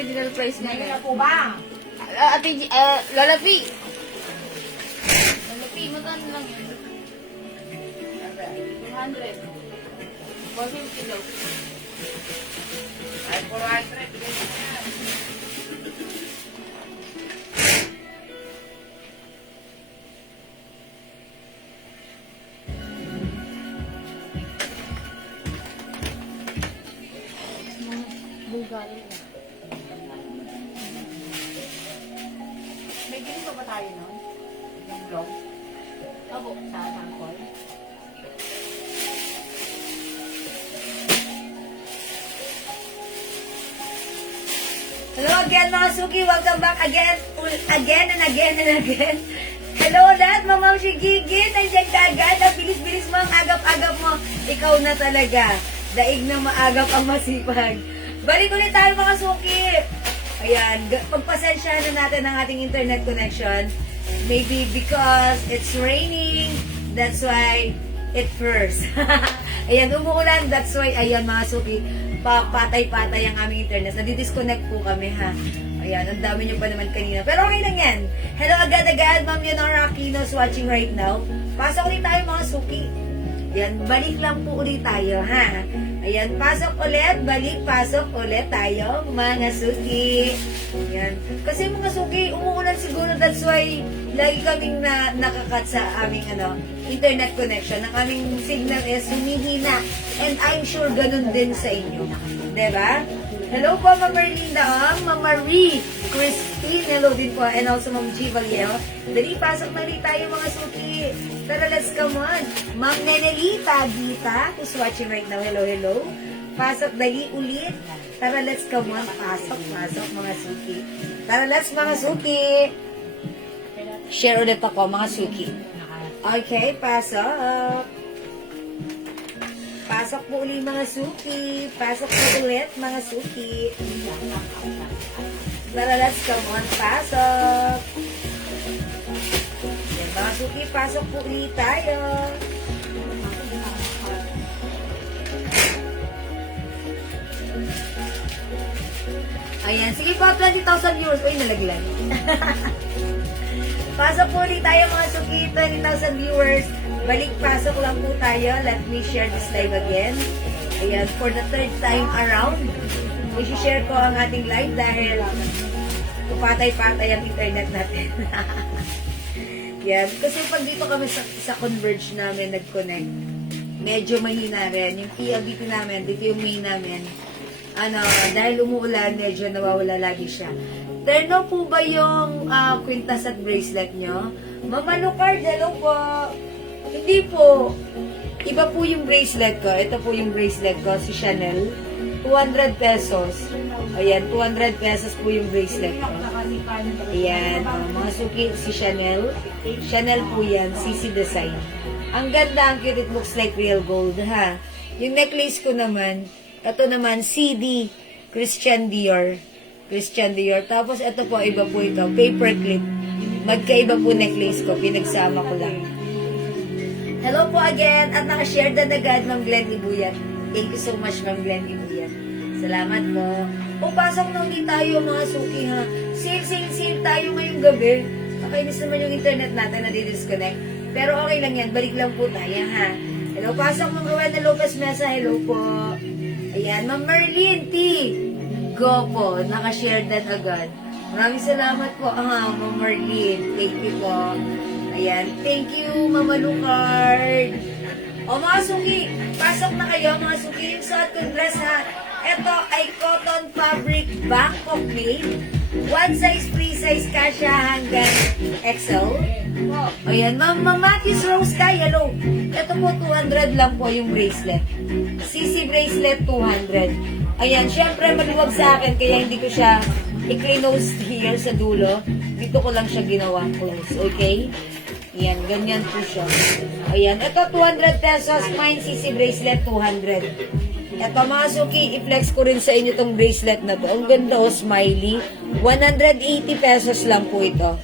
original price niya. Ngayon na po ba? Lola P. Lola P, magkano lang yun? 200. 450 daw. Ay, 400. Bigay mo na yan. Bulgari. May ganito ba tayo nun? Yung vlog? Abo. Sa tangkol? Hello again mga suki, welcome back again and again. Hello lahat, Ma'am Shigigit, nandiyan ka agad, ang bilis-bilis mo, ang agap-agap mo. Ikaw na talaga, daig na maagap ang masipag. Balik ulit tayo mga suki. Ayan, pagpasensyahan na natin ang ating internet connection. Maybe because it's raining, that's why it first. Ayan, umuulan, that's why, ayan mga suki, patay-patay ang aming internet. Nadi-disconnect po kami ha. Ayan, ang dami nyo pa naman kanina. Pero okay lang yan. Hello agad-agad, Ma'am Leonora Aquinos watching right now. Pasok ulit tayo mga suki. Ayan, balik lang po ulit tayo ha. Ayan, pasok ulit, balik, pasok ulit tayo mga suki. Ayan. Kasi mga suki, umuulan siguro, that's why lagi kaming nakakat sa aming internet connection. Ang aming signal is humihina. And I'm sure ganun din sa inyo. Diba? Hello po, Ma'am Merlinda, Ma'am Marie, Christine, hello din po, and also Ma'am G. Vallejo. Dali, pasok na rin tayo mga suki. Tara, let's come on. Ma'am Nenelita Gita, who's watching right now, hello, hello. Pasok, dali ulit. Tara, let's come on. Pasok mga suki. Tara, let's mga suki. Share ulit ako, mga suki. Okay, pasok. Pasok po ulit mga suki. Pasok po ulit mga suki. Tara, let's come on. Pasok. Yan mga suki, pasok po ulit tayo. Ayan, sige po, 20,000 viewers. Uy, nalaglag. Pasok po ulit tayo mga suki, 20,000 viewers. Balik, pasok lang po tayo. Let me share this live again. Ayan, for the third time around, i-share ko ang ating live dahil patay-patay ang internet natin. Yan, kasi pag dito kami sa Converge namin nag-connect, medyo mahina rin. Yung PLDT namin, dito yung main namin, dahil umuulan, medyo nawawala lagi siya. Terno po ba yung kwintas at bracelet nyo? Mama Lucard, hello po. Hindi po. Iba po yung bracelet ko. Ito po yung bracelet ko, si Chanel. 200 pesos. Ayan, 200 pesos po yung bracelet ko. Ayan, mga suki, si Chanel. Chanel po yan, CC Design. Ang ganda, ang cute, it looks like real gold, ha? Yung necklace ko naman, ito naman, CD, Christian Dior. Christian Dior. Tapos, ito po, iba po ito, paperclip. Magkaiba po necklace ko, pinagsama ko lang. Hello po again, at nakashare na agad, Ma'am Glenn Ibuyat. Thank you so much, Ma'am Glenn Ibuyat. Salamat po. Pasok na ulit tayo, mga suki, ha? Sale tayo ngayong gabi. Nakainis naman yung internet natin na di-disconnect. Pero okay lang yan, balik lang po tayo, ha? Hello, pasok, Ma'am Rowena Lopez Mesa. Hello po. Ayan, Ma'am Merlin T. Go po, nakashare na agad. Maraming salamat po, Ma'am Merlin. Thank you po. Ayan, thank you, Mama Lucard. O mga suki, pasok na kayo, mga suki. Yung suot kong dress, ha? Ito ay cotton fabric Bangkok made. One size, free size ka siya hanggang XL. Ayan, Ma'am Matthews Rose Sky, hello. Ito po, 200 lang po yung bracelet. CC bracelet, 200. Ayan, syempre maluwag sa akin, kaya hindi ko siya i-close here sa dulo. Dito ko lang siya ginawa close, okay? Ayan, ganyan po siya. Ayan, ito 200 pesos, mine CC bracelet, 200. Ito mga suki, i-flex ko rin sa inyo tong bracelet na to. Ang ganda o, smiley. 180 pesos lang po ito.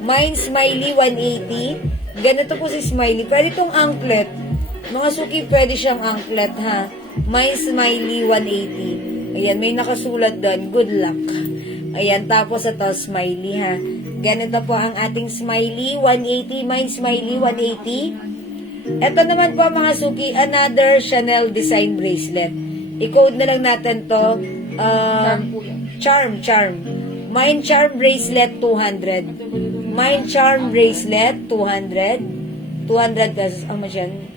Mine smiley, 180. Ganito po si smiley. Pwede itong anklet. Mga suki, pwede siyang anklet, ha? Mine smiley, 180. Ayan, may nakasulat doon. Good luck. Ayan, tapos ito, smiley ha. Ganito po ang ating smiley, 180. Mine smiley, 180. Ito naman po mga suki, another Chanel design bracelet. I-code na lang natin to. Charm po yan. Charm. Mine charm bracelet, 200. Mine charm bracelet, 200. 200 pesos. Ang masyan?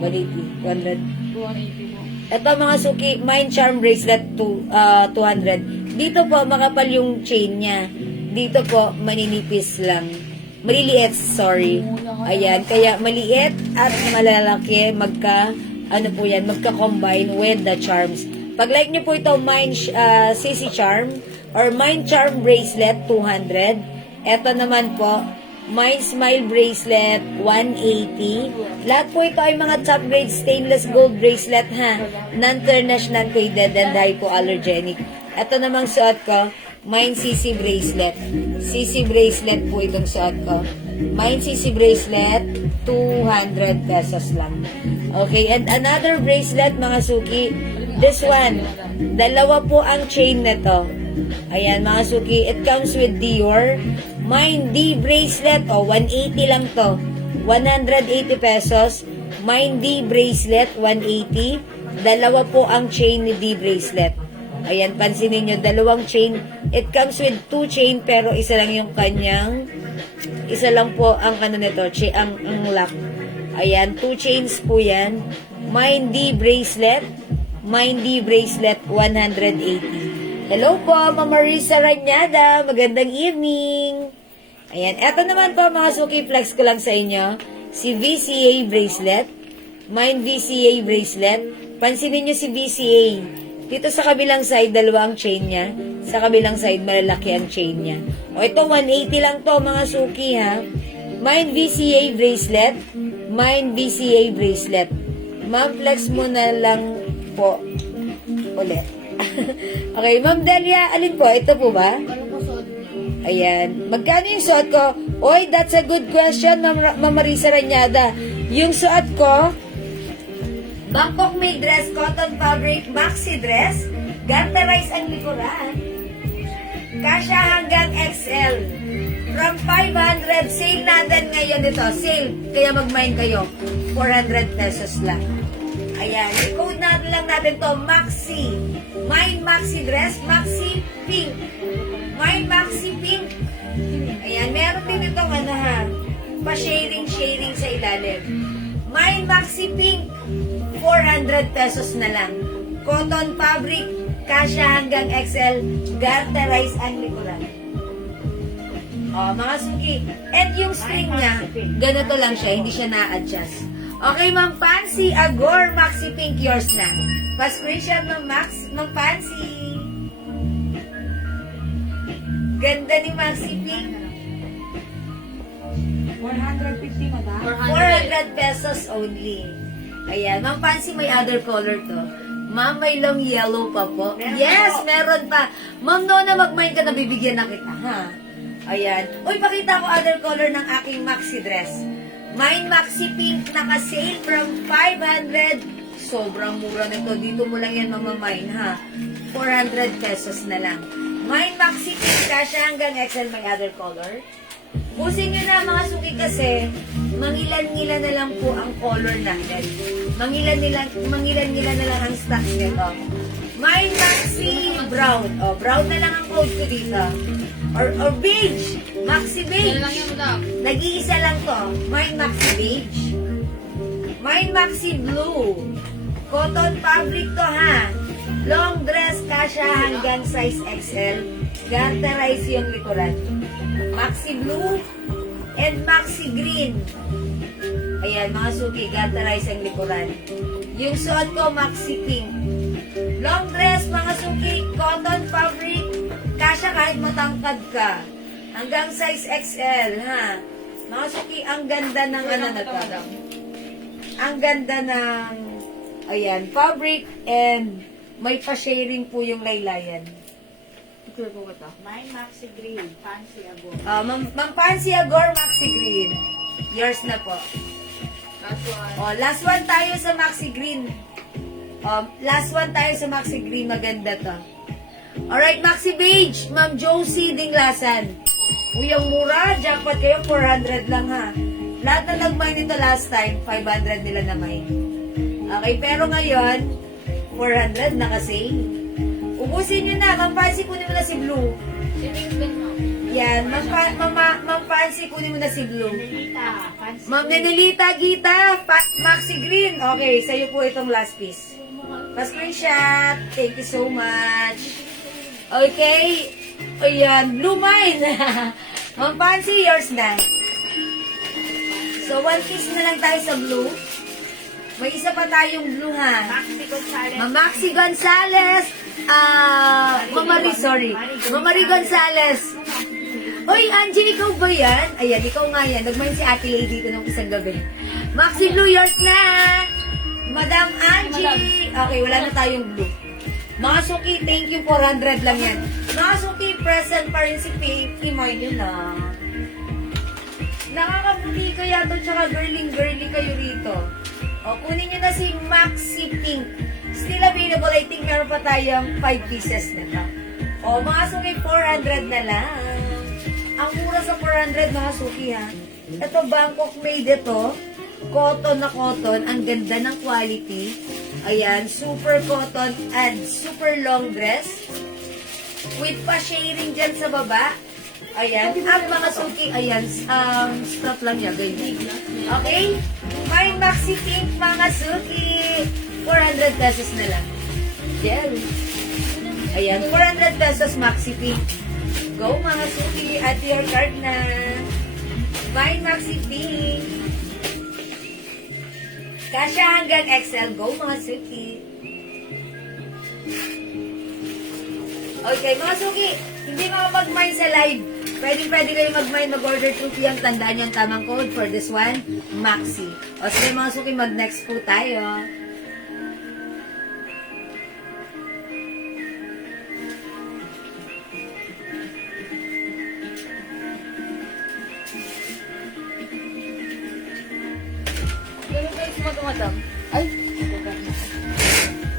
180. 200. 280 po. Ito mga suki, mine charm bracelet, 200. Dito po, makapal yung chain niya. Dito po, maninipis lang. Maliliit, sorry. Ayan, kaya maliit at malalaki, magka-combine with the charms. Pag like nyo po ito, mine CC charm or mine charm bracelet, 200. Ito naman po, mine smile bracelet, 180. Lahat po ito ay mga top grade stainless gold bracelet ha. Non-tarnish, non-faded, and hypoallergenic. Ito namang suot ko, mine CC bracelet. CC bracelet po itong suot ko. Mine CC bracelet, 200 pesos lang. Okay, and another bracelet mga suki, this one, dalawa po ang chain nito. Ayan mga suki, it comes with Dior. Mine D bracelet, 180 lang to. 180 pesos. Mine D bracelet, 180. Dalawa po ang chain ni D bracelet. Ayan, pansinin nyo, dalawang chain. It comes with 2 chain, pero isa lang yung kanyang, isa lang po ang ano nito, ang lock. Ayan, 2 chains po yan. Mine D bracelet, 180. Hello po, Mama Marisa Ranyada. Magandang evening. Ayan, eto naman po mga suki, flex ko lang sa inyo. Si VCA bracelet. Mine VCA bracelet. Pansinin nyo si VCA. Dito sa kabilang side, dalawa ang chain niya. Sa kabilang side, malalaki ang chain niya. O ito, 180 lang to mga suki ha. Mine VCA bracelet. Mine VCA bracelet. Ma'am, flex mo na lang po. Ulit. Okay, Ma'am Delia, alin po? Ito po ba? Ano po suot niyo? Ayan. Magkano yung suot ko? Oy, that's a good question, Ma'am Marisa Ranyada. Yung suot ko, Bangkok made dress, cotton fabric, maxi dress, garterize ang likuran. Kasya hanggang XL. From 500, sale natin ngayon ito. Sale. Kaya mag-mine kayo. 400 pesos lang. Ayan. I-code natin lang natin to maxi. Mine maxi dress, maxi pink. Mine maxi pink. Ayan. Meron din itong ano ha. Pa-sharing sa ilalim. Mine maxi pink. 400 pesos na lang. Cotton fabric, kasya hanggang XL, garterize ang likuran. O, mga suki. And yung string niya, ganito lang siya, hindi siya na-adjust. Okay, Ma'am Pansy, Agor, Maxi Pink, yours na. Pa-screenshot ng Ma'am Pansy. Ganda ni Maxi Pink. 150 madam. 400 pesos only. Ayan, Ma'am Pansy, may other color to. Ma'am, may long yellow pa po. Meron Yes, po. meron pa. Ma'am Nona, mag-mine ka na, bibigyan na kita, ha? Ayan. Uy, pakita ko other color ng aking maxi dress. Mine maxi pink, naka-sale from 500. Sobrang mura nito. Dito mo lang yan mamamine, ha? 400 pesos na lang. Mine maxi pink, kasya hanggang XL, may other color. Pusin nyo na mga suki kasi mangilan-ngilan na lang po ang color natin. Mangilan-ngilan na lang ang stocks nito. Mine maxi brown. O, brown na lang ang code ko dito. Or beige. Maxi beige. Yan lang yan, madam. Nag-iisa lang to. Mine maxi beige. Mine maxi blue. Cotton fabric to ha. Long dress, kasya hanggang size XL. Garterize yung likuran. Maxi blue and maxi green. Ayan, mga suki, garterize ang likuran. Yung suot ko, maxi pink. Long dress, mga suki, cotton fabric. Kasya kahit matangkad ka. Hanggang size XL, ha? Mga suki, ang ganda ng ano na to. Ang ganda ng, ayan, fabric and may pa-sharing po yung laylayan. Picture po kita. Mine maxi green, fancy Agor. Ma'am Pansy Agor, maxi green. Yours na po. Last one. Last one tayo sa maxi green. Last one tayo sa maxi green. Maganda to. Alright, maxi beige. Ma'am Josie Dinglasan. Uy, ang mura. Jackpot kayo, 400 lang ha. Lahat na nag-mine nito last time, 500 nila na mine. Okay, pero ngayon, 400 na kasi. Ubusin nyo na. Ma'am Pansy, kunin mo na si Blue. Si Pink din mo. Yan, Ma'am Pansy, kunin mo na si Blue. Nenelita, fancy. Ma'am Nenelita, Gita, Maxi Green. Okay, sa'yo po itong last piece. Pa-screenshot. Thank you so much. Okay. Ayan, Blue Mine. Ma'am Pansy, yours na. So, one piece na lang tayo sa blue. May isa pa tayong blue ha. Maxi Gonzalez. Ma'am Maxi Gonzalez. Ma'am Marie, sorry. Ma'am Marie Gonzalez. Oy, Angie, ikaw ba yan? Ayan, ikaw nga yan. Nagmain si Ate Lady dito nung isang gabi. Maxi Blue, yours na! Madam Angie! Okay, wala na tayong blue. Mga Suki, thank you, 400 lang yan. Mga Suki, present pa rin si Pink. Imay nyo na. Nakakaputi kaya to, tsaka girly kayo rito. O, kunin nyo na si Maxi Pink. Still available, I think meron pa tayong 5 pieces na to. O, mga Suki, 400 na lang. Ang mura sa 400, mga Suki, ha. Ito, Bangkok made ito. Cotton na cotton. Ang ganda ng quality. Ayan, super cotton and super long dress. With pa-shading dyan sa baba. Ayan. At mga Suki, ayan, strap lang niya, ganyan. Okay? May Maxi Pink, mga Suki. 400 pesos na lang. There. Ayan, 400 pesos Maxi Pink. Go mga Suki, at your card na. May Maxi Pink. Kasya hanggang XL. Go mga Suki. Okay, mga Suki, hindi mga mag-mine sa live. Pwede kayo mag-mine, mag-order through Piyang. Tandaan nyo ang tamang code for this one, Maxi. O sige mga Suki, mag-next po tayo. Ganun kayo sumadumadam. Ay,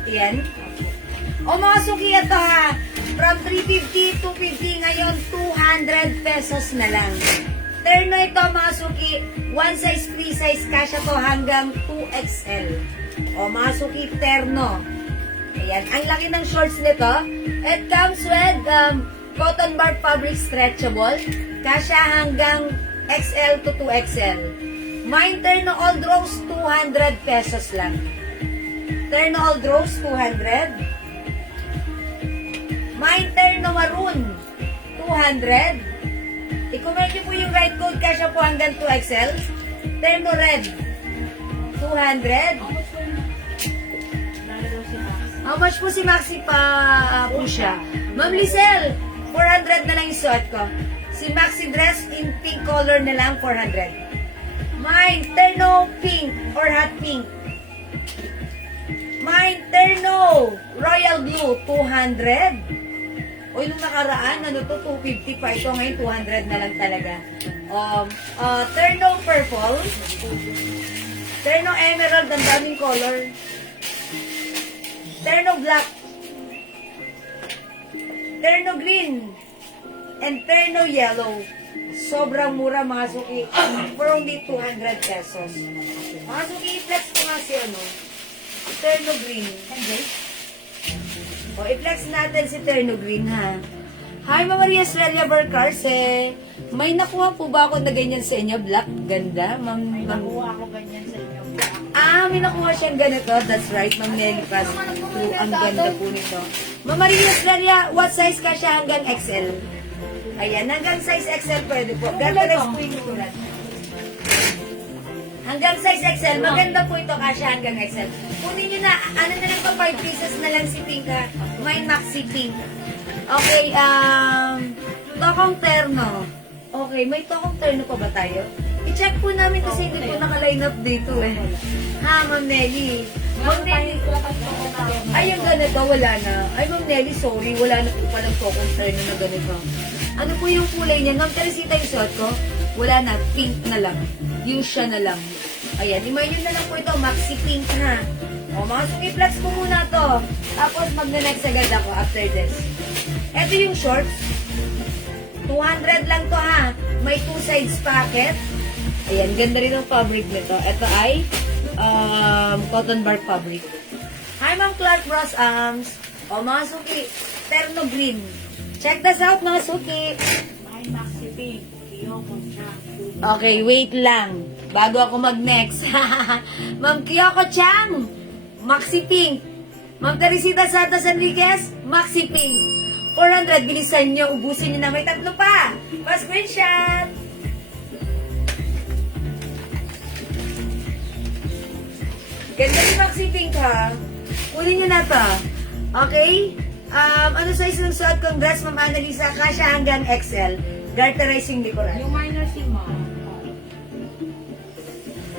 Yan. O mga Suki, ito ha. From 350 to 50 ngayon, 200 pesos na lang. Terno ito mga Suki, one size, free size, kasya to hanggang 2XL. O mga Suki, terno. Ayan, ang laki ng shorts nito. It comes with cotton bar fabric stretchable. Kasya hanggang XL to 2XL. Mine terno old rose, 200 pesos lang. Terno old rose, 200. Mine terno maroon, 200. I-comment nyo po yung right code, kasya po hanggang 2XL. Terno red, 200. How much po si Maxi pa po siya? Ma'am Lizelle, 400 na lang yung suot ko. Si Maxi dress in pink color na lang, 400. Mine, terno pink or hot pink. Mine, terno royal blue, 200. O yung nakaraan, ano to, 250 pa. Ito ngayon, 200 na lang talaga. Terno purple. Terno emerald, ang daming color. Terno black. Terno green. And terno yellow. Sobrang mura mga Suki. For only 200 pesos. Mga Suki, i-flex ko nga si ano. Terno green. O, i-flex natin si terno green ha. Hi, Mama Maria Estrella Barcarce. May nakuha po ba ako na ganyan sa inyo? Black, ganda. May nakuha ako ganyan sa inyo. May nakuha siyang ganito. That's right, Ma'am Nelly Paz. True, ang ganda po nito. Mama Maria Estrella, what size ka siya hanggang XL? Ayan, hanggang size XL pwede po. Reference po yung sulat. Hanggang size XL, maganda po ito kasya hanggang XL. Kunin nyo na, ano na lang pa, 5 pieces na lang si Pink ha. May Maxi Pink. Okay, tokong terno. Okay, may tokong terno pa ba tayo? I-check po namin kasi hindi po naka-line up dito eh. Ha, Ma'am Nelly. Ma'am Nelly. Ay, yung ganito, wala na. Ay, Ma'am Nelly, sorry. Wala na po palang tokong terno na ganito. Ano po yung kulay niya? Ma'am Teresita yung suot ko? Wala na. Pink na lang. Yung siya na lang. Ayan, imay nyo na lang po ito. Maxi Pink ha. O, mga sukiplex ko muna to. Tapos, magna-next agad ako after this. Ito yung shorts. 200 lang to ha. May 2 sides packet. Ayan, ganda rin ang fabric nito. Ito ay cotton bark fabric. Hi, Ma'am Clark Bros Arms. O, mga suki, terno green. Check this out, mga suki. Ay, Maxi Pink. Kiyoko siya. Okay, wait lang. Bago ako mag-next. Ma'am Kyoko Chang, Maxi Pink. Ma'am Teresita Santos Enriquez, Maxi Pink. 400, bilisan nyo. Ubusin nyo na. May tatlo pa. Pa-screenshot. Ganda ni Maxi Pink ha. Kunin nyo na to. Okay? Ano size ng suot? Congrats, Ma'am Annalisa. Kasha hanggang XL. Garterizing likuran. Yung minor si Mom.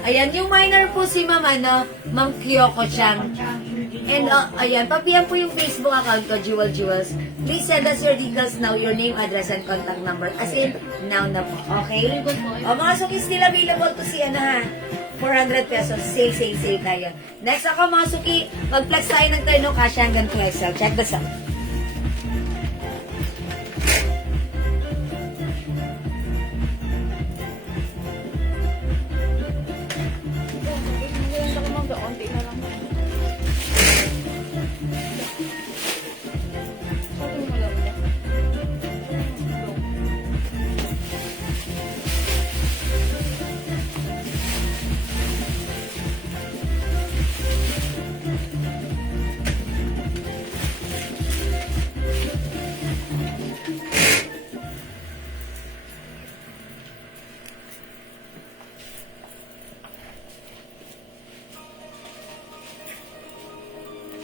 Ayan, yung minor po si Ma'am, Ma'am Kyoko Chang. And, ayan, papiyan po yung Facebook account ko, Jewel Jewels. Please send us your details now, your name, address, and contact number. As in, now na po. Okay? O, mga suki, still available to si, 400 pesos. Sale, sale, sale tayo. Next ako, mga suki, mag-flex tayo ng terno kasha hanggang 2XL. Check this out.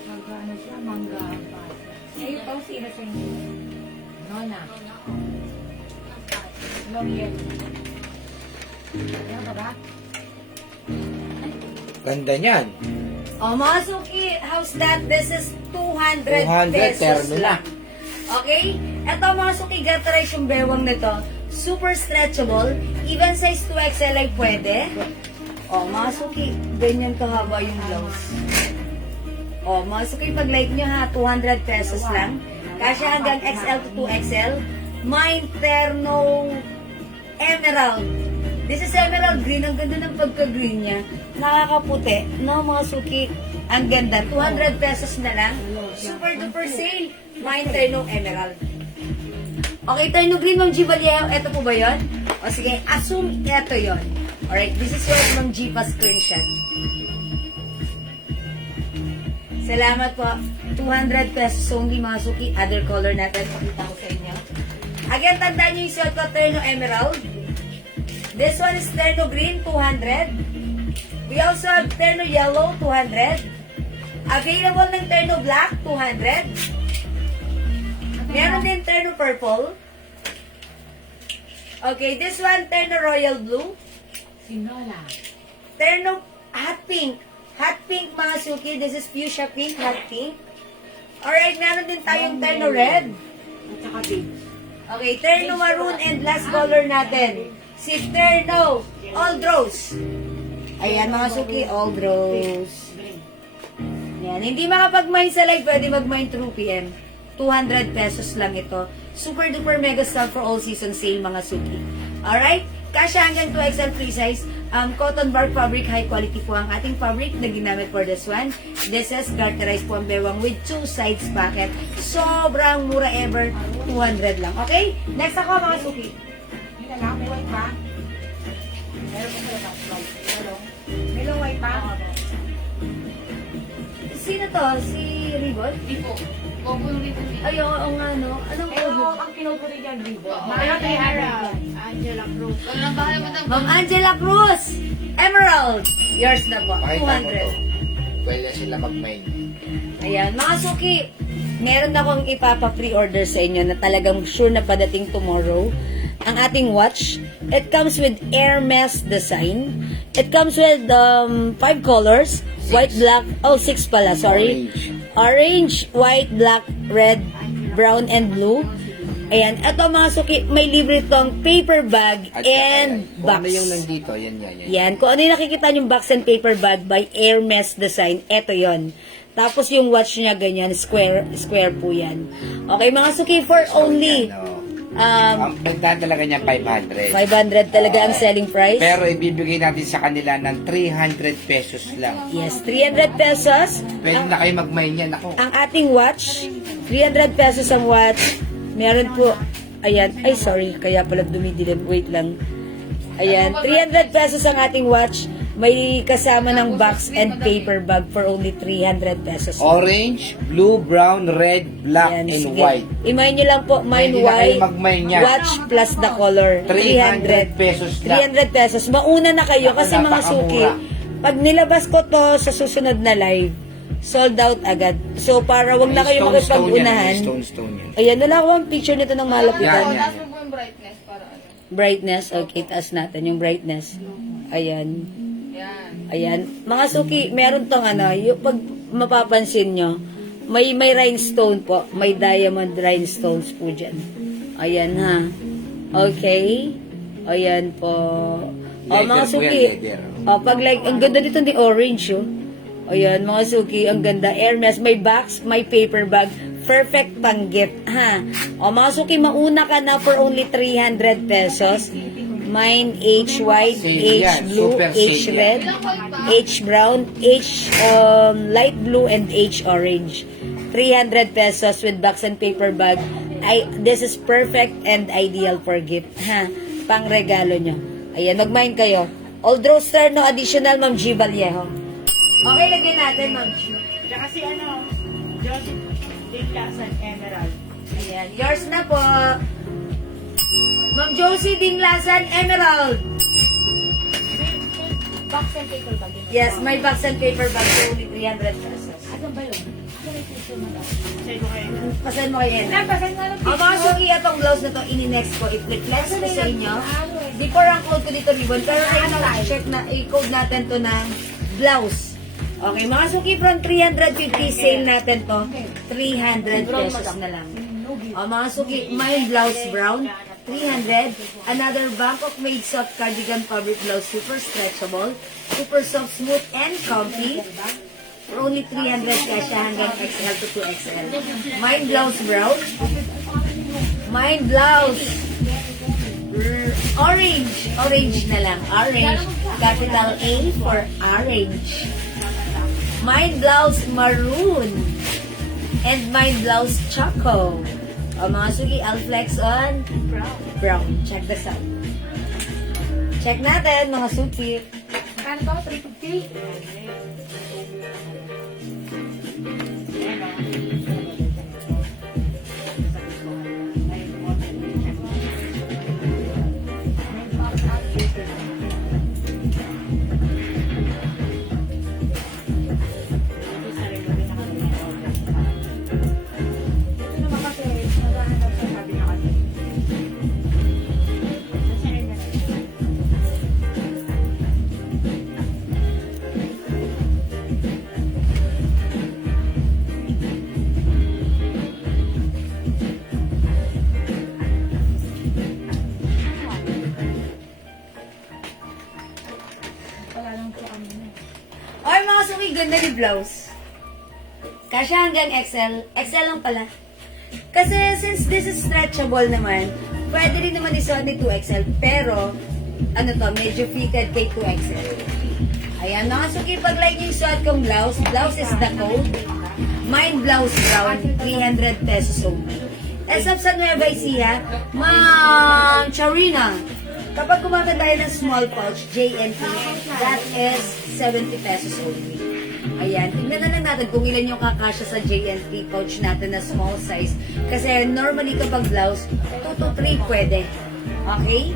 Magkano siya? Mangga. Ayun pa, sino sa inyo? Nona. Long year. Ano ka ba? Ganda niyan. O, mga suki, how's that? This is 200 200, pesos terno na. lang. Okay? Ito, mga suki, garterize yung bewang nito. Super stretchable. Even size 2XL ay pwede. O, mga suki, ganyan kahaba yung blouse. O, mga suki, pag like nyo ha, 200 pesos lang. Kasi hanggang XL to 2XL. May ternong emerald. This is emerald green. Ang ganda ng pagka-green niya. Nakakaputi. No, mga suki. Ang ganda. 200 pesos na lang. Super duper sale. May ternong emerald. Okay, ternong green, Ma'am G. Vallejo. Ito po ba yun? O sige, assume ito yun. Alright, this is what Ma'am G. pa screenshot. Salamat po. 200 pesos only, mga suki. Other color natin. Pakita ko sa inyo. Again, tandaan nyo yung suot ko, terno emerald. This one is terno green, 200. We also have terno yellow, 200. Available ng terno black, 200. Meron din terno purple. Okay, this one, terno royal blue. Sinola. Terno hot pink. Hot pink, mga suki. This is fuchsia pink, hot pink. Alright, meron din tayong terno red. At saka beige. Okay, terno maroon and last color natin. Si terno old rose. Ayan, mga suki, old rose. Ayan, hindi makapag-mine sa live, pwede mag-mine through PM. 200 pesos lang ito. Super duper mega stock for all season sale, mga suki. Alright? Kasya hanggang 2XL free size. Cotton bark fabric, high quality po ang ating fabric na ginamit for this one. This is garterized po ang bewang with 2 sides packet. Sobrang mura ever. 200 lang. Okay? Next ako, mga suki. Yun na lang, may white pa. Meron pa sila white. May long white pa. Sino to? Si Ribot? Hindi po. Bobo yung rito. Ay, oo nga, no? Anong Pero obo? ang pinod ko rin yan, Ribo. Kaya kay Angela Cruz. Wala nang bahala mo Ma'am Angela Cruz! Emerald! Yours na po. Pakita mo to. 200. Pwede sila mag-mine. Ayan, mga suki, meron akong ipapa-pre-order sa inyo na talagang sure na padating tomorrow. Ang ating watch, it comes with Hermes design. It comes with 5 colors. White, black, 6 pala, sorry. Orange, white, black, red, brown, and blue. Ayan, eto mga suki, may libre tong paper bag At saka and yan. Kung box. ano yung nandito, yan. Yan, kung ano yung nakikita yung box and paper bag by Hermes Design, eto yon. Tapos yung watch niya ganyan, square po yan. Okay mga suki, for only Yan, oh. Ang benta talaga niya 500. 500 talaga ang selling price. Pero ibibigay natin sa kanila ng 300 pesos lang. Yes, 300 pesos. Pwede na kayo mag-mine yan. Ako. Ang ating watch, 300 pesos ang watch. Meron po, ayan, ay sorry, kaya pala dumidilim, wait lang. Ayan, 300 pesos ang ating watch. May kasama ng box and paper bag for only 300 pesos. Orange, blue, brown, red, black, Ayan, and sige. white. Imayin nyo lang po, mine Pwede na kayo white, mag-mine yan. watch plus the color. 300 pesos lang. 300 pesos. Mauna na kayo kasi mga suki. Napakamura. Pag nilabas ko to sa susunod na live, sold out agad. So para wag na kayo makipag-unahan. Stone yan. Ayan, wala ko ang picture nito ng Yan, malapitan. yan. Taas mo po yung brightness para ano. Brightness, okay, taas natin yung brightness. Ayan. Yan. Ayan. Mga suki, meron tong ano, yung pag mapapansin nyo, may rhinestone po. May diamond rhinestones po dyan. Ayan ha. Okay. Ayan po. O mga Leather po suki. yan, leather. O pag like, ang ganda dito ni orange oh. Ayan mga suki, ang ganda. Hermes, may box, may paper bag. Perfect pang gift ha. O mga suki, mauna ka na for only 300 pesos. Mine H white, Sale H yan. blue, Super H sale red, H brown, H light blue, and H orange. 300 pesos with box and paper bag. This is perfect and ideal for gift. Ha? Pang regalo nyo. Ayan, mag-mine kayo. Old roaster, no additional, Ma'am G. Vallejo. Okay, lagyan natin, Ma'am G. Tsaka si ano, Joseph Dinglasan Emerald. Ayan, yours na po. Ma'am Josie Dinglasan Emerald. Box and paper bag. Yes, may box and paper bag for only 300 pesos. Asan ba yun? Asan yung picture mo daw? Say ko kayo. Pasan mo kay Ena. Pasan nga ng Ang mga suki atong blouse na to, ini-next ko, i-flex ko sa inyo. Di pa rank code ko dito, ribbon. Pero right now, check na, i-code natin to ng blouse. Okay, mga suki from 350, sale natin to. 300 pesos na lang. O mga suki, may blouse brown, 300. Another Bangkok made soft cardigan fabric blouse, super stretchable, super soft, smooth, and comfy. For only 300 kasha hanggang XL to 2XL. Mine blouse brown. Mine blouse orange. Orange na lang. Orange. Capital A for orange. Mine blouse maroon. And mine blouse choco. O mga sugi, I'll flex on brown. Check this out. Check natin mga suki. Ano ba? 350? Ay, mga suki, ganda ni blouse. Kasya hanggang XL. XL lang pala. Kasi since this is stretchable naman, pwede rin naman isuot ni 2XL. Pero, ano to, medyo fitted kay 2XL. Ayan, mga suki, pag like yung suot kong blouse, blouse is the code. Mine blouse brown, 300 pesos only. As of sa Nueva Ecija, Ma'am Charina, kapag kumamit tayo ng small pouch, JNT, that is 70 pesos only. Ayan, tingnan na lang natin kung ilan yung kakasya sa JNT pouch natin na small size. Kasi normally kapag blouse, 2 to 3 pwede. Okay?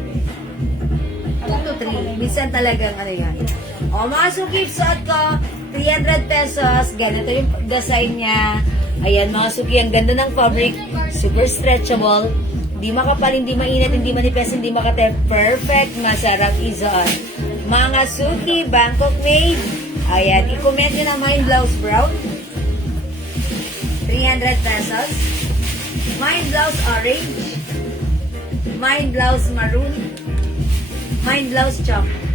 2 to 3. Minsan talagang ano yan. O mga sukip, suot ko, 300 pesos. Ganito yung design niya. Ayan mga suki, ang ganda ng fabric. Super stretchable. Hindi makapal, hindi mainit, hindi manipis, hindi makate. Perfect. Masarap isuot. Mga suki, Bangkok made. Ayan, i-comment nyo na mine blouse brown. 300 pesos. Mine blouse orange. Mine blouse maroon. Mine blouse chocolate.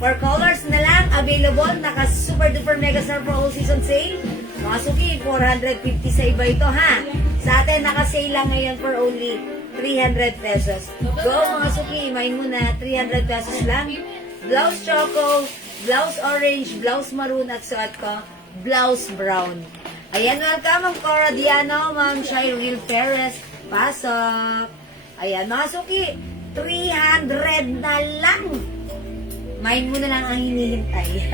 For colors na lang, available. Naka super duper mega star for all season sale. Mga suki, 450 sa iba ito ha. Sa atin, naka-sale lang ngayon for only 300 pesos. Go mga suki, imain mo na, 300 pesos lang. Blouse choco, blouse orange, blouse maroon at suot ko, blouse brown. Ayan, welcome Ma'am Cora Diano, Ma'am Shireel Perez, pasok. Ayan, mga suki, 300 na lang. Main mo na lang ang hinihintay.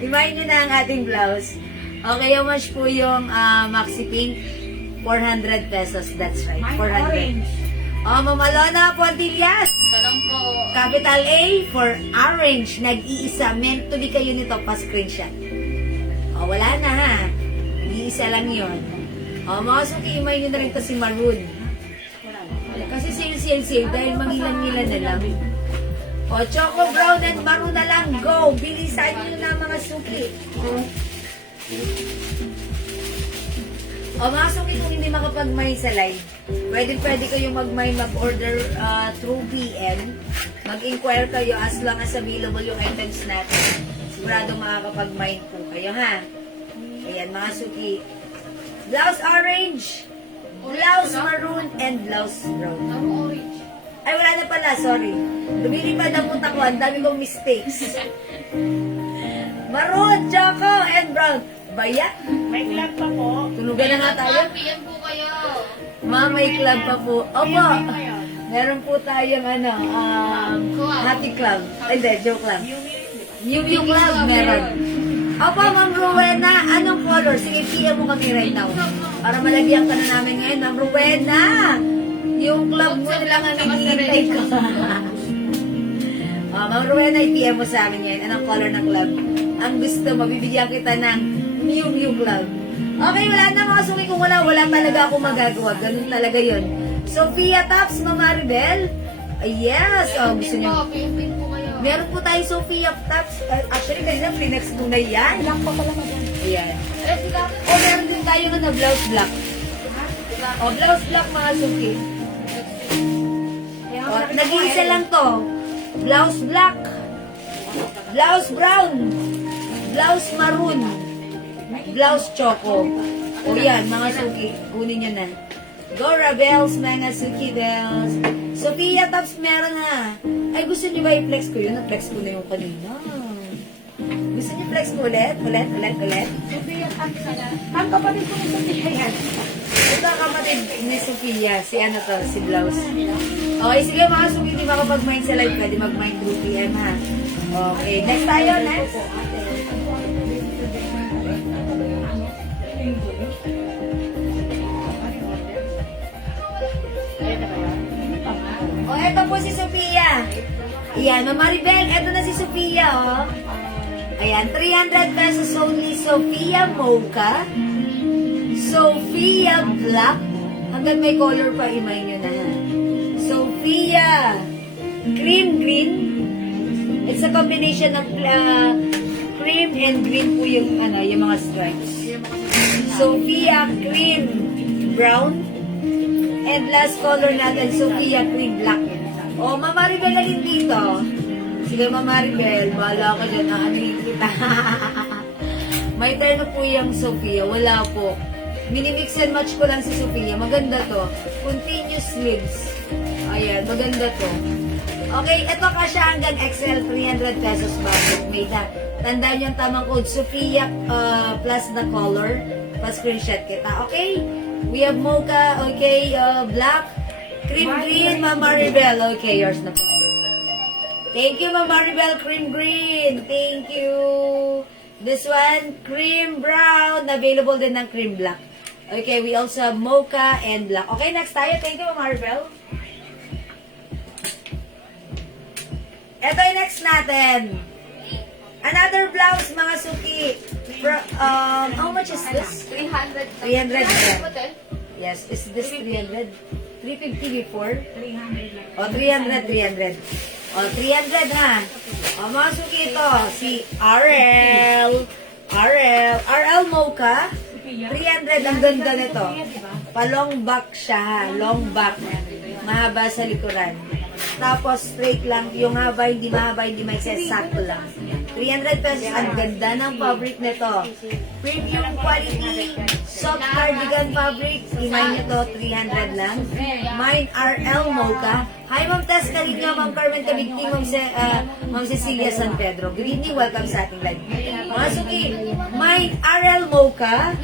Imain nyo na ang ating blouse. Okay, how much po yung maxi pink? 400 pesos, that's right, Mine 400. orange. Ma'am Alona Pontillas. Tanong po. Capital A for orange. Nag-iisa. Meant to be kayo nito. Pa-screenshot. Wala na ha. Nag-iisa lang yun. Mga suki, imay nyo na rin to si maroon. Kasi sale dahil mangilan-ngilan na lang. Choco brown and maroon na lang. Go! Bilisan nyo na mga suki. Mga suki, kung hindi makapag-may sa live, pwede kayong mag-order through PM. Mag-inquire kayo as long as available yung items natin. Sigurado makakapag-may po kayo, ha? Ayan, mga suki. Blouse orange, blouse maroon, and blouse brown. Ano orange? Ay, wala na pala, sorry. Lumilipad ang utak ko, ang dami kong mistakes. Maroon, choco, and brown. Baya? May club pa po. Tulugan na nga tayo. PM po kayo. May club pa po. Opo. Meron po tayong Happy Club. Ay, hindi, joke lang. New Club, meron. Opo, Ma'am Rowena, anong color? Sige, PM mo kami right now. Para malagyan ka na namin ngayon, Ma'am Rowena. Yung club mo na lang ang hinihintay ko. Ma'am Rowena, i-PM mo sa amin ngayon. Anong color ng club? Ang gusto, mabibigyan kita ng New Club. Okay, wala na mga suki. Kung wala talaga ako magagawa. Ganun talaga yun. Sophia Tops, Ma'am Maribel. Yes. Gusto niyo. PM po kayo. Meron po tayo Sophia Tops. Actually, ganyan, Prinex tunay yan. Ilang pa pala mag-yan. Ayan. Sila. Meron din tayo na blouse black. Blouse black mga suki. Nag-iisa lang to. Blouse black. Blouse brown. Blouse maroon. Blouse choco. Yan, mga suki. Kunin nyo na. Go Rebels, mga suki bells. Sophia Tops meron ha. Ay, gusto nyo ba i-flex ko yun? Na-flex ko na yung kanina. Gusto nyo flex ko ulit? Ulit? Sophia, ang kapatid ko ng Sophia yan. Ito ang kapatid ni Sophia. Si ano to? Si Blouse. Okay, sige mga suki. Hindi makapag-mind sa live. Pwede mag-mind through PM ha. Okay, next tayo. Next. Eto po si Sophia. Ayan, Ma'am Maribel, eto na si Sophia, oh. Ayan, 300 pesos only. Sophia Mocha. Sophia Black. Hanggang may color pa, imay nyo na. Sophia Cream Green. It's a combination of cream and green po yung mga stripes. Sophia Cream Brown. And last color natin, Sophia Cream Black. Ma'am Maribel, alin dito? Sige, Ma'am Maribel, bahala ka dyan, aanin kita. May terno po yung Sophia, wala po. Minimix and match ko lang si Sophia, maganda to. Continuous sleeves. Ayan, maganda to. Okay, ito kasya hanggang XL, 300 pesos budget made ha. Tandaan yung tamang code, Sophia plus the color. Pa-screenshot kita, okay? We have mocha, okay, black, cream green, Ma'am Maribel. Okay, yours na po. Thank you, Ma'am Maribel, cream green. Thank you. This one, cream brown. Available din ng cream black. Okay, we also have mocha and black. Okay, next tayo. Thank you, Ma'am Maribel. Ito yung next natin. Another blouse, mga suki. How much is this? 300. 300. Hotel? Yes, is this 300? 350 before? 300 lang. 300. 300 ha. Mga suki ito, si RL Mocha. 300, ang ganda nito. Pa-long back siya ha, long back. Mahaba sa likuran. Tapos straight lang, yung haba, hindi mahaba, hindi may sakto lang. 300 pesos. Ang ganda ng fabric nito. Premium quality, soft cardigan fabric. Imay nito, 300 lang. Mine RL Mocha. Hi, Ma'am Tess Carino, Ma'am Carmen Cabigting, Ma'am Cecilia San Pedro. Good evening, welcome sa ating live. Mga suki, mine RL Mocha,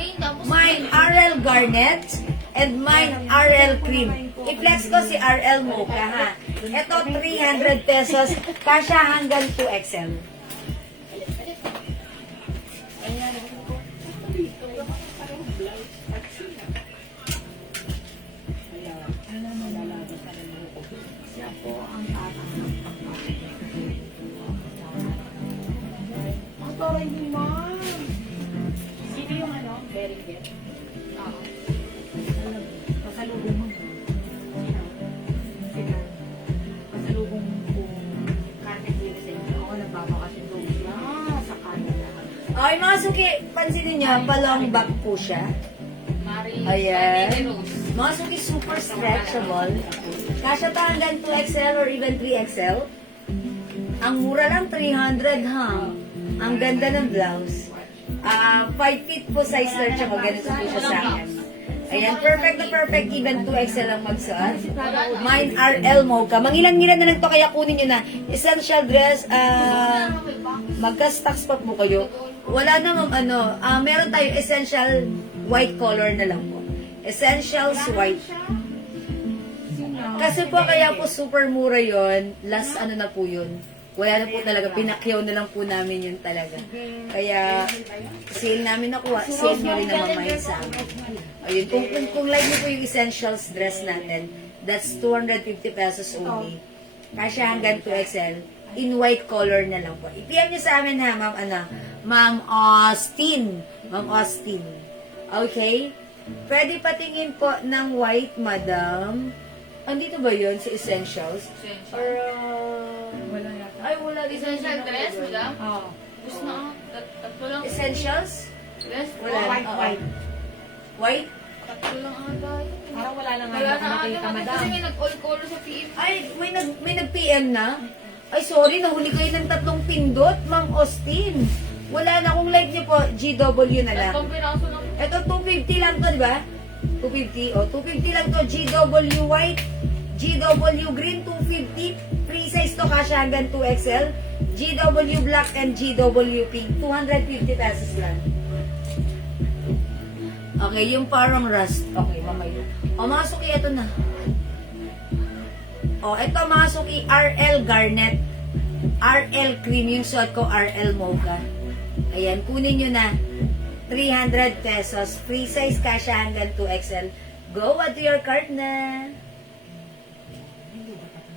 mine RL Garnet, and mine RL Cream. I-flex ko si RL Mocha, ha. Ito, 300 pesos. Kasya hanggang 2XL. Siya po ang tatang ng pagpapit. Ang taray mo, ma'am. Sino yung ano? Very good. Oo. Pasalubong mo. Sino? Sino? Pasalubong ko. Carpet Wilson. Ako nagbabakasyon doon. Sa Canada. Okay, mga suki, pansinin niyo, palong back po siya. Mari. Ayan. Mari Rose. Mga suki, super stretchable. Kasya pa hanggang 2XL or even 3XL. Ang mura lang, 300, ha? Ang ganda ng blouse. 5 feet po size stretchable. Ganito po siya sa akin. Ayan, perfect na perfect. Even 2XL ang magsuot. Mine RL Mocha. Mangilan-ngilan na lang to, kaya kunin nyo na. Essential dress. Magka-stocks pa po kayo. Wala namang ano. Meron tayo essential white color na lang po. Essentials white. Kasi po kaya po super mura yon. Last ano na po yun. Wala na po talaga. Pinakyaw na lang po namin yun talaga. Kaya sale namin nakuha. Sale nyo rin naman may sa amin. Ayun. Kung like nyo po yung essentials dress natin, that's 250 pesos only. Kasi hanggang 2XL. In white color na lang po. I-PM nyo sa amin ha, ma'am, Ma'am Austin. Ma'am Austin. Okay? Pwede patingin po ng white, madam. Andito ba yun sa essentials? Essential. Or, Wala yata. ay, wala. Essential dress, madam? Oo. Gusto na. Tatlo lang. Essentials? Dress? Wala. White, Oo. white. White? Tatlo lang ata. Parang wala na nga Wala yung na nakita, ata. madam. Kasi may nag-all color sa PM. Ay, may nag-PM na? Ay, sorry, nahuli kayo ng 3 pindot, Ma'am Austin. Wala na. Kung like niyo po, GW na lang. Tatlong piraso lang. Ito, 250 lang to, di ba? 250. O, 250 lang to. GW white, GW green, 250. Free size to, kasya hanggang 2XL. GW black and GW pink, 250 pesos lang. Okay, yung parang rust. Okay, mamaya. O, mga suki, ito na. O, ito mga suki, RL Garnet. RL Cream, yung suot ko, RL Mocha. Ayan, kunin nyo na. 300 pesos. Free size, kasya hanggang 2XL. Go, add to your cart na.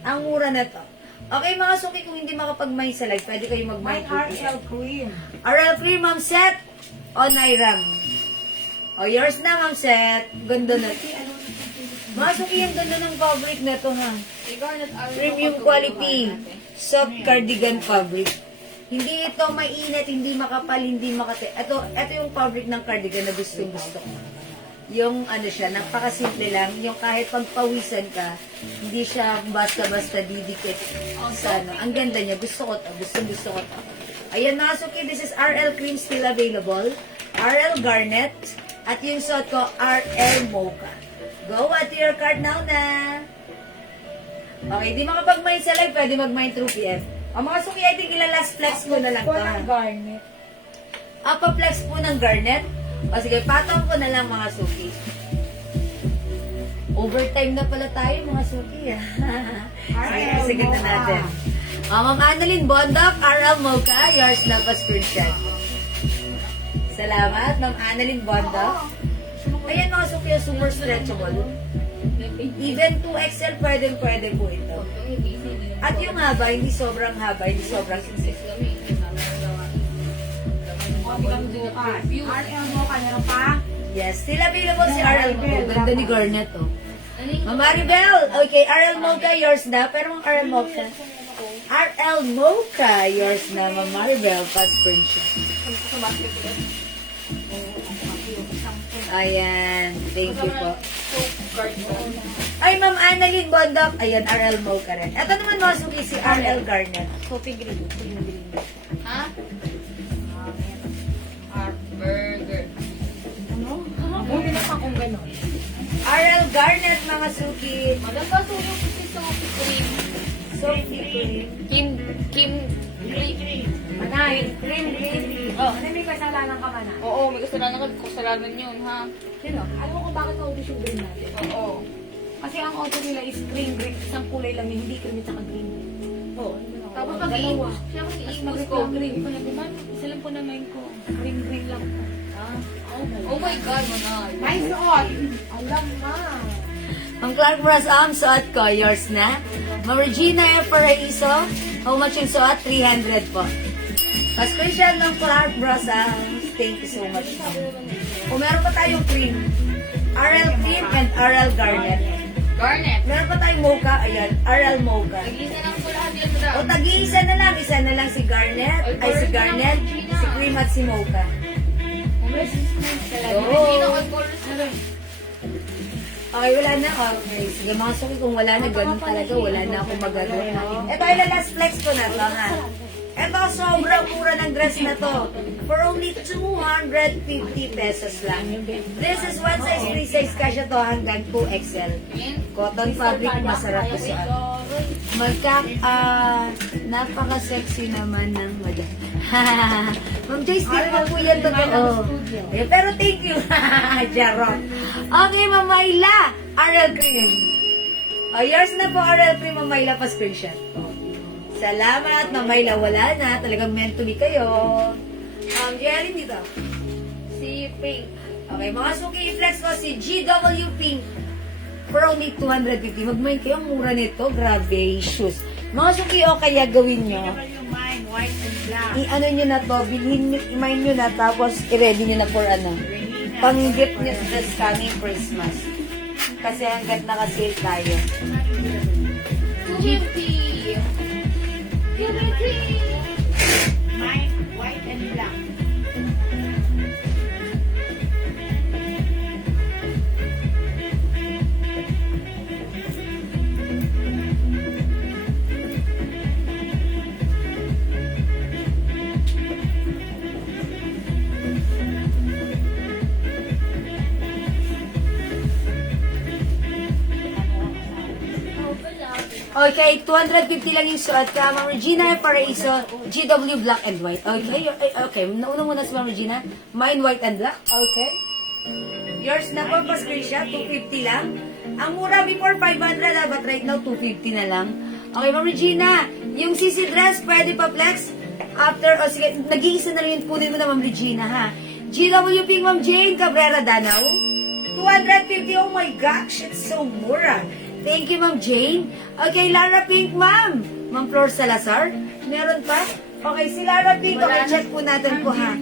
Ang mura na to. Okay, mga suki, kung hindi makapag-mine sa live, pwede kayo mag-mine. Mine RL Queen. RL Cream, Ma'am Seth. O, Nairam. O, yours na, Ma'am Seth. Ganda na. Mga suki, ang ganda ng fabric na to, ha. Premium quality. Soft cardigan fabric. Hindi ito mainit, hindi makapal, hindi makate. Ito yung fabric ng cardigan na gusto ko. Yung ano siya, napakasimple lang. Yung kahit pagpawisan ka, hindi siya basta-basta didikit sa ano. Ang ganda niya. Gusto ko to. Gusto ko to. Ayan mga suki, this is RL Cream still available. RL Garnet. At yung suot ko, RL Mocha. Go at your card now na. Okay, di makapag-mine sa live, pwede mag-mine through PM. O mga suki, I think ilalast flex ko na lang to. Garnet. Pa-flex po ng Garnet. O sige, patong ko na lang mga suki. Overtime na pala tayo mga suki. Sige na natin. Ma'am Annalyn Bondok, RL Mocha, yours na pa screenshot. Salamat, Ma'am Annalyn Bondok. Ayan mga suki, super stretchable. Even 2XL, pwede po ito. At yung haba, hindi sobrang haba, hindi sobrang sisip. RL Mocha, meron pa? Yes, still available si RL Mocha. Ganda ni Garnet, oh. Ma'am Maribel, okay, RL Mocha, yours na. Pero ang RL Mocha, RL Mocha, yours na, Ma'am Maribel, pa screenshot. Ayan, thank you po. Ay, Ma'am Annalyn Bondok, ayan, RL Mocha rin. Ito naman mga suki si RL Garnet. Sophie Green. Ha? Burger. Ano? Buti na pa kung gano'n. RL Garnet, mga suki. Madam ka suyo kasi sa cream. Sophie Cream. Kim cream. Manay, green. Oh, ano may kasalanan ka, Manay? Oo, may kasalanan ka. Kasalanan yun, ha? Sino? Alam mo kung bakit naubos yung green natin? Oo. Kasi ang auto nila is green. Isang kulay lang yun, hindi cream at saka green. Oo. Tapos dalawa. pag-iibos, siya kasi Tapos iibos ko. mag-green. Sabi man, isa lang po naman ko. Green lang po. Ah, Oh my God, Manay. May suot. Alam ma. Ang Clark Bros suot ko, yours na. Ma'am Regina F. Paraiso, how much yung suot? 300 po. Pa-screenshot ng Clark Bros thank you so much. Kung meron pa tayong cream, RL Cream and RL Garnet. Garnet. Meron pa tayong mocha, ayan, RL Mocha. Nag-isa lang ko lahat yan, madam. O tag-iisa na lang si Garnet, ay si Garnet, si Cream at si Mocha. Regina, all colors na lang. Okay, wala na. Okay, sige mga suki, kung wala na, ganun talaga, wala na akong magagawa. Ito ay last flex ko na to, ha. Ito, sobrang mura ng dress na to. For only 250 pesos lang. This is one size, 3 size, kasya to hanggang 2XL. Cotton fabric, masarap to suot. Napaka-sexy naman ng madam. Ma'am Joyce, di naman po yan totoo. Ayun, pero thank you. Jarot. Okay, Ma'am Mayla. RL Cream. Oh, yours na po, RL Cream, Ma'am Mayla, pa-screenshot. Salamat, Ma'am Mayla. Wala na. Talagang meant to be kayo. Jerry dito. Si Pink. Okay, mga suki, i-flex ko si GW Pink. For only 250. Mag-mind kayo, ang mura nito. Grabe, shoes. Mga suki, o kaya gawin nyo. I-ano nyo na to, bilhin nyo, i-mind nyo na, tapos i-ready nyo na for ano. Pang-gift nyo this coming Christmas. Kasi hanggat naka-sale tayo. 250. Mine, white and black. Okay, 250 lang yung suot ka. Ma'am Regina Paraiso, GW Black and White. Okay, okay. Nauna muna si Ma'am Regina. Mine white and black. Okay. Yours na po, pa-screenshot, 250 lang. Ang mura before 500, but right now 250 na lang. Okay, Ma'am Regina, yung CC dress, pwede pa flex? After, sige, nag-iisa na rin po din mo na Ma'am Regina, ha? GW Pink, Ma'am Jane Cabrera Danao. 250, oh my gosh, it's so mura. Thank you, Ma'am Jane. Okay, Lara Pink, Ma'am. Ma'am Flor Salazar. Meron pa? Okay, si Lara Pink. Okay, check po natin po, ha.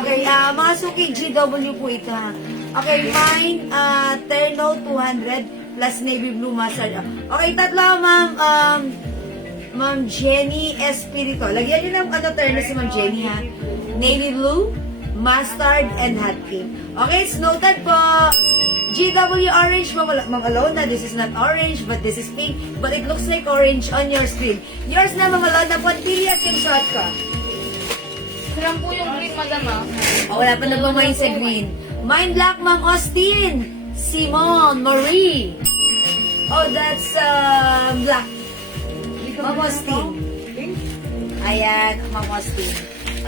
Okay, mga suki, GW po ito, ha. Okay, mine, Terno 200 plus navy blue massage. Okay, tatlo, Ma'am, Ma'am Jenny Espirito. Lagyan niyo ng Terno si Ma'am Jenny, ha. Navy blue, mustard, and hot pink. Okay, it's noted po. GW orange, Ma'am Alona, this is not orange, but this is pink, but it looks like orange on your screen. Yours na, Ma'am Alona, Pontilias yung shot ko. Silang po yung green, madam, ha? Oh, wala pa nagmamayin sa green. Mine black, Ma'am Austin, Simon, Marie. Oh, that's black. Ma'am Austin. Ayan, Ma'am Austin.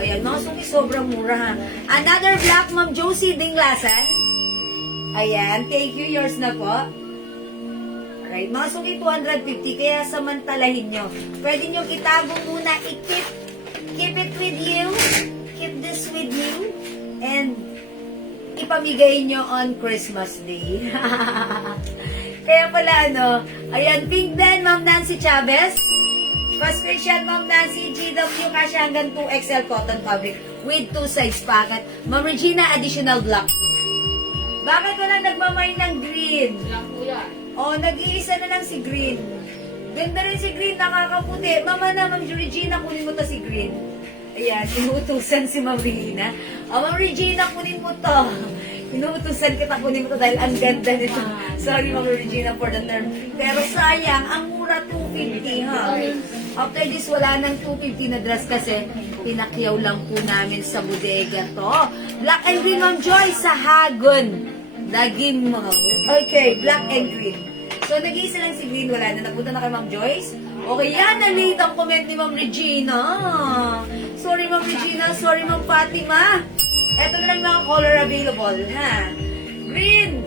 Ayan, mga suki, sobrang mura, ha. Another black, Ma'am Josie Dinglasan. Ayan, thank you. Yours na po. Alright, mga suki 250, kaya samantalahin nyo. Pwede nyo itago muna, keep it with you, keep this with you, and ipamigay nyo on Christmas Day. Kaya pala, ayan, pink din, Ma'am Nancy Chavez. First Christian, Ma'am Nancy, GW, kasi hanggang 2XL cotton fabric with 2 size packet. Ma'am Regina, additional black. Bakit wala nagmamay ng green? Silang po yan. O, nag-iisa na lang si green. Ganda rin si green, nakakaputi. Mama na, Ma'am Regina, kunin mo to si green. Ayan, inuutusan si Ma'am Regina. O, Ma'am Regina, kunin mo to. Inuutusan kita kunin mo to dahil ang ganda nito. Sorry, Ma'am Regina, for the term. Pero sayang, ang mura 250, ha? After this, wala nang 250 na dress kasi pinakyaw lang po namin sa bodega to. Black and green, Ma'am Joy, sa Hagon. Lagim mo. Okay, black and green. So, nag-iisa lang si green, wala na. Napunta na kay Ma'am Joyce. Okay, yan. Na-late ang comment ni Ma'am Regina. Sorry, Ma'am Regina. Sorry, Ma'am Fatima. Ito na lang mga color available, ha? Green,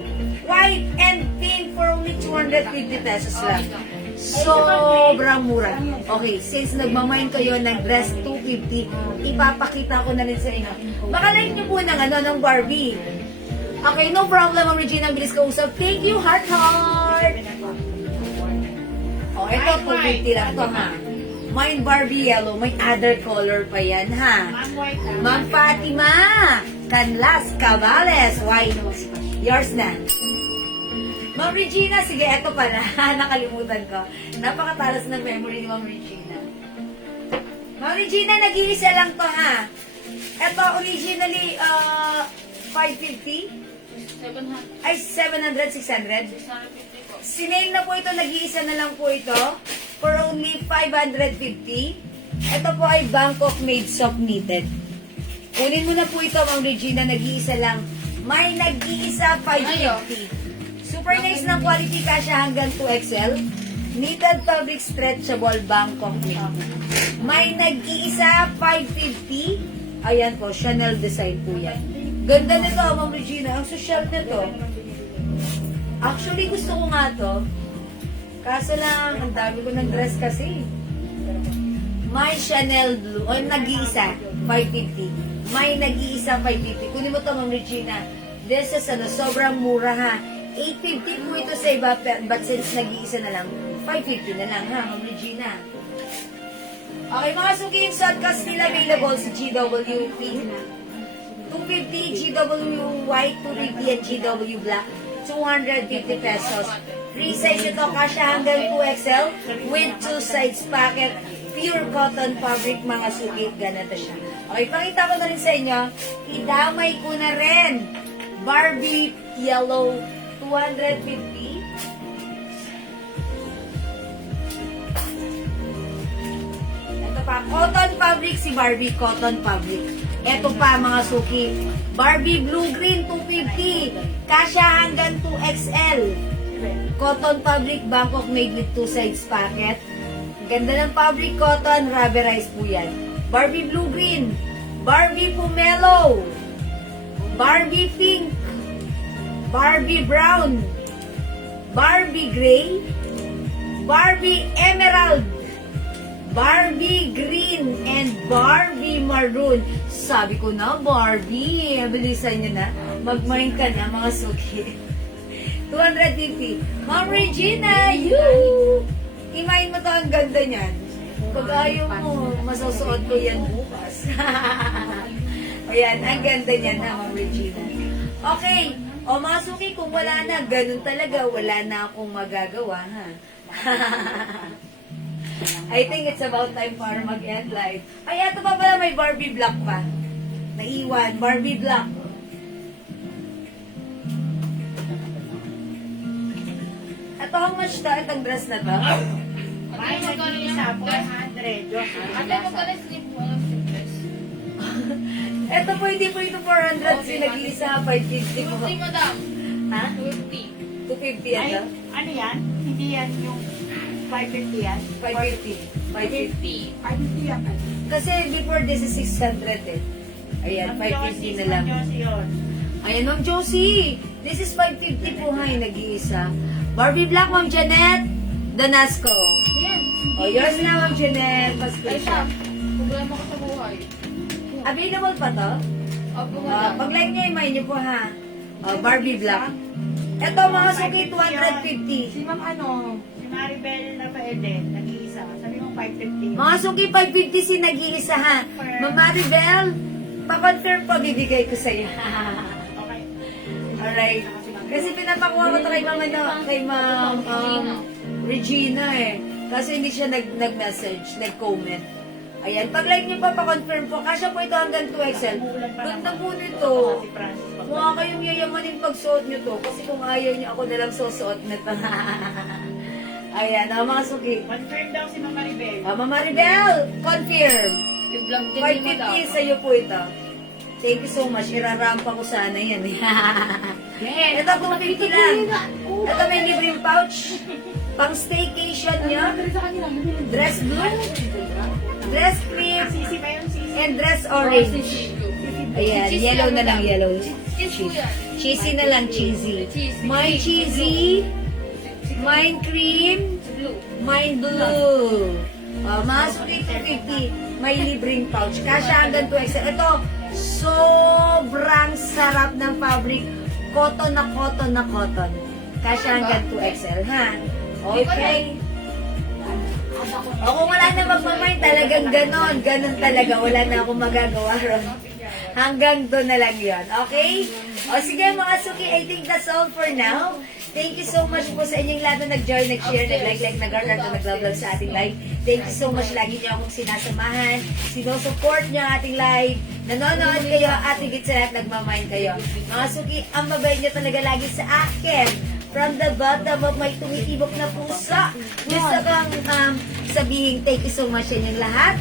white, and pink for only 250 pesos lang. Sobrang mura. Okay, since nagmamain kayo ng dress 250, ipapakita ko na rin sa inyo. Baka like nyo po ng Barbie. Okay, no problem, Ma'am Regina. Bilis ka usap. Thank you, heart. Oh, ito, 250 lang. Ito, ha? Mine Barbie yellow. May other color pa yan, ha? Ma'am Fatima. Canlas Cabales. White. Yours na. Ma'am Regina, sige, ito pala. Nakalimutan ko. Napakatalas ng memory ni Ma'am Regina. Ma'am Regina, nag-iisa lang to, ha? Ito, originally, 550? 700. Ay, 700, 600? 650 po. Sinale na po ito, nag-iisa na lang po ito for only 550. Ito po ay Bangkok made soft knitted. Kunin mo na po ito, Ma'am Regina, nag-iisa lang. May nag-iisa 550. Super nice ng quality, kasya hanggang 2XL. Knitted fabric stretchable Bangkok made. May nag-iisa 550. Ayan po, Chanel design po yan. Ganda nito, Ma'am Regina. Ang social nito. Actually, gusto ko nga to. Kaso lang, ang dami ko ng dress kasi. May Chanel blue. O, nag-iisa, 550. May nag-iisa, 550. Kunin mo to, Ma'am Regina. This is, sobrang mura, ha. 850 po ito sa iba, but since nag-iisa na lang, 550 na lang, ha, Ma'am Regina. Okay, mga suki, yung shortcuts nila available sa GW Pink. 250 GW white, 250 and GW black, 250 pesos. Free size ito, kasya hanggang 2XL with 2 sides packet, pure cotton fabric, mga suki, ganito siya. Okay, pakita ko na rin sa inyo, idamay ko na rin, Barbie yellow, 250. Ito pa, cotton fabric si Barbie, cotton fabric. Ito pa mga suki, Barbie blue-green 250, kasya hanggang 2XL. Cotton fabric, Bangkok made with 2 sides packet. Ganda ng fabric, cotton, rubberized po yan. Barbie blue-green, Barbie pomelo, Barbie pink, Barbie brown, Barbie gray, Barbie emerald, Barbie green, and Barbie maroon. Sabi ko na, Barbie, bilisan nyo na. Mag-mind ka na, mga suki. 250. Ma'am Regina, you! Imayin mo to, ang ganda niyan. Pag ayaw mo, masusuot ko yan bukas. Ayan, ang ganda niyan na, Ma'am Regina. Okay. O mga suki, kung wala na, ganun talaga, wala na akong magagawa, ha? I think it's about time para mag-end live. Ay, ito pa pala, may Barbie black pa. Naiwan, Barbie black. Ito, how much to? Itong dress na to? May nag-iisa, 400. Diyos, Ate, magkala sleep mo ng sleepless. Ito po, hindi po ito 400. Si nag-iisa, 550 po. 250, madam. Ha? 250. 250 Ay, ito? ano yan? Hindi yan yung 550 yan? 550. 550. 550 yan. Kasi before this is 600 eh. Ayan, 550 na lang. Ayan, Ma'am Josie. This is 550 po ha, yung nag-iisa. Barbie Black, Ma'am Janet. Danasco. Yan. O, yours na, Ma'am Janet. Ay, Pascal siya. Problema ko sa buhay. Available pa to? Opo, madam. Pag-like niya, imayin niyo po ha. Barbie Black. Ito, mga suki, 250. Si Ma'am si Maribel Rafael din, nag-iisa. Sabi mo 550. Mga suki, 550 si nag-iisa ha. Ma'am Maribel, pa-confirm po, bibigay ko sa'yo. Okay. Alright. Kasi pinapakuha ko to kay Ma'am Regina eh. Kasi hindi siya nag-message, nag-comment. Ayan, pag like nyo pa, pa-confirm po. Kasya po ito hanggang 2XL. Ganda po nito. Si Francis. Mukha kayong yayamanin pag suot nyo to. Kasi kung ayaw nyo, ako na lang susuot nito. Ayan, mga suki. Confirm daw si Mama Ribel. Mama Maribel, confirm. Yung vlog din mo daw. 550 sa'yo po ito. Thank you so much. Irarampa ko sana yan. Ito, 250 lang. Ito may libreng pouch. Pang staycation nyo. Dress blue. Dress cream. Sisi ba yun? Sisi. And dress orange. Ayan, Cheesy yellow lang na lang, daw. yellow. Cheese po yan. Cheesy na lang, cheesy. Cheesy. Mine cheesy. Mine cream. Blue. Mine blue. Mga suki 250. May libreng pouch. Kasya hanggang 2XL. Ito, sobrang sarap ng fabric. Cotton na cotton na cotton. Kasya hanggang 2XL, ha? Okay. O kung wala na magmamay, talagang ganon. Ganon talaga. Wala na akong magagawa ron. Hanggang doon na lang yon, okay? O sige mga suki, I think that's all for now. Thank you so much po sa inyong lahat na nag-join, nag-share, nag-like, nag-heart, at nag-love sa ating live. Thank you so much. Lagi niyo akong sinasamahan, sinusupport niyo ang ating live, nanonood kayo, at higit sa lahat nagmamind kayo. Mga suki, ang mabait niyo talaga lagi sa akin. From the bottom of my tumitibok na puso. Gusto kong sabihin, thank you so much sa inyong lahat.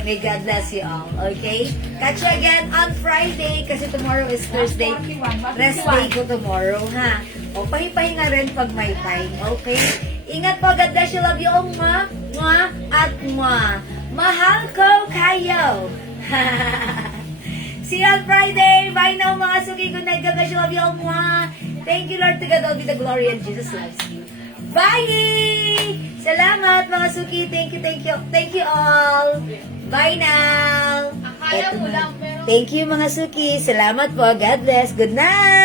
May God bless you all, okay? Catch you again on Friday kasi tomorrow is Thursday. Rest day ko tomorrow, ha? O, pahipahinga rin pag may time, okay? Ingat po, God bless you, love you all, mwah, at mwah. Mahal ko kayo. See you on Friday. Bye now, mga suki. Good night, God bless you, love you all, mwah. Thank you, Lord, to God, all be the glory, and Jesus loves you. Bye! Salamat, mga suki. Thank you all. Bye now. Akala mo lang, pero... Thank you, mga suki. Salamat po. God bless. Good night.